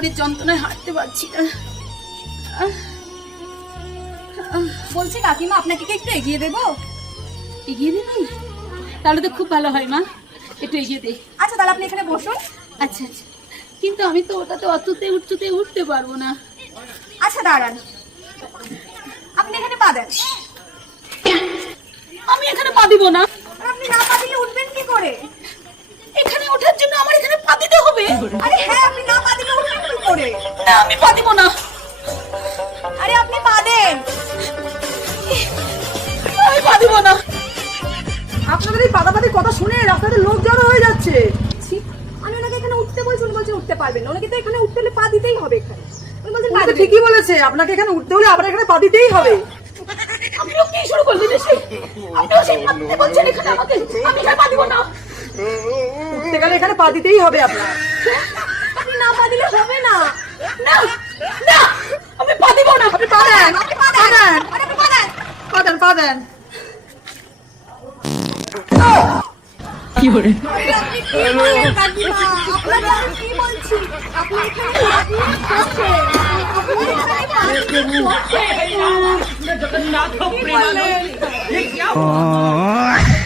হাঁটুর যন্ত্রণায় হাঁটতে পারছি না। বলছি কাকিমা, আপনাকে কি একটু এগিয়ে দেবো? এগিয়ে দিবি? তাহলে তো খুব ভালো হয় মা, একটু এগিয়ে দে। আচ্ছা তাহলে আপনি এখানে বসুন। আচ্ছা আচ্ছা, কিন্তু আমি তো ওটাতে উঠতে পারবো না। আচ্ছা দাঁড়ান, আপনি এখানে পা দেন। আমি এখানে পা দিব না। আর আপনি না পা দিলে উঠবেন কি করে? এখানে ওঠার জন্য আমার এখানে পা দিতে হবে? আরে হ্যাঁ, আপনি না পা দিলে উঠবেন কি করে? না, আমি পা দিব না। আরে আপনি পা দেন। আমি পা দিব না। আপনাদের এই পাতাপাতি কথা শুনে রাস্তাতে লোক জড়ো হয়ে যাচ্ছে। আমি ওনাকে এখানে উঠতে বলছি, উনি বলছে উঠতে পারবেন না। ওনাকে তো এখানে উঠতে হলে পা দিতেই হবে এখানে। উনি বলছেন পা উনি তো দিবেন। ঠিকই বলেছে, আপনাকে এখানে উঠতে হলে আপনার এখানে পা দিতেই হবে। আপনিও কি শুরু করলেন এসে? আপনিও সেই পা দিতে বলছেন এখানে আমাকে? আমি এখানে পা দিব না। উঠতে গেলে এখানে পা দিতেই হবে আপনার। আপনি না পা দিলে হবে না। না না, আমি পা দিব না। আপনি পা দেন, আপনি পা দেন। আরে আপনি পা দেন। পা দেন, পা দেন। কি করে? আপনি কি বলেন কাকিমা? আপনাকে আমি কি বলছি? আপনি এখানে পা দিয়ে বসছেন। আপনি এখানে পা দিয়ে বসছেন। জগন্নাথ কি বলেন? Oh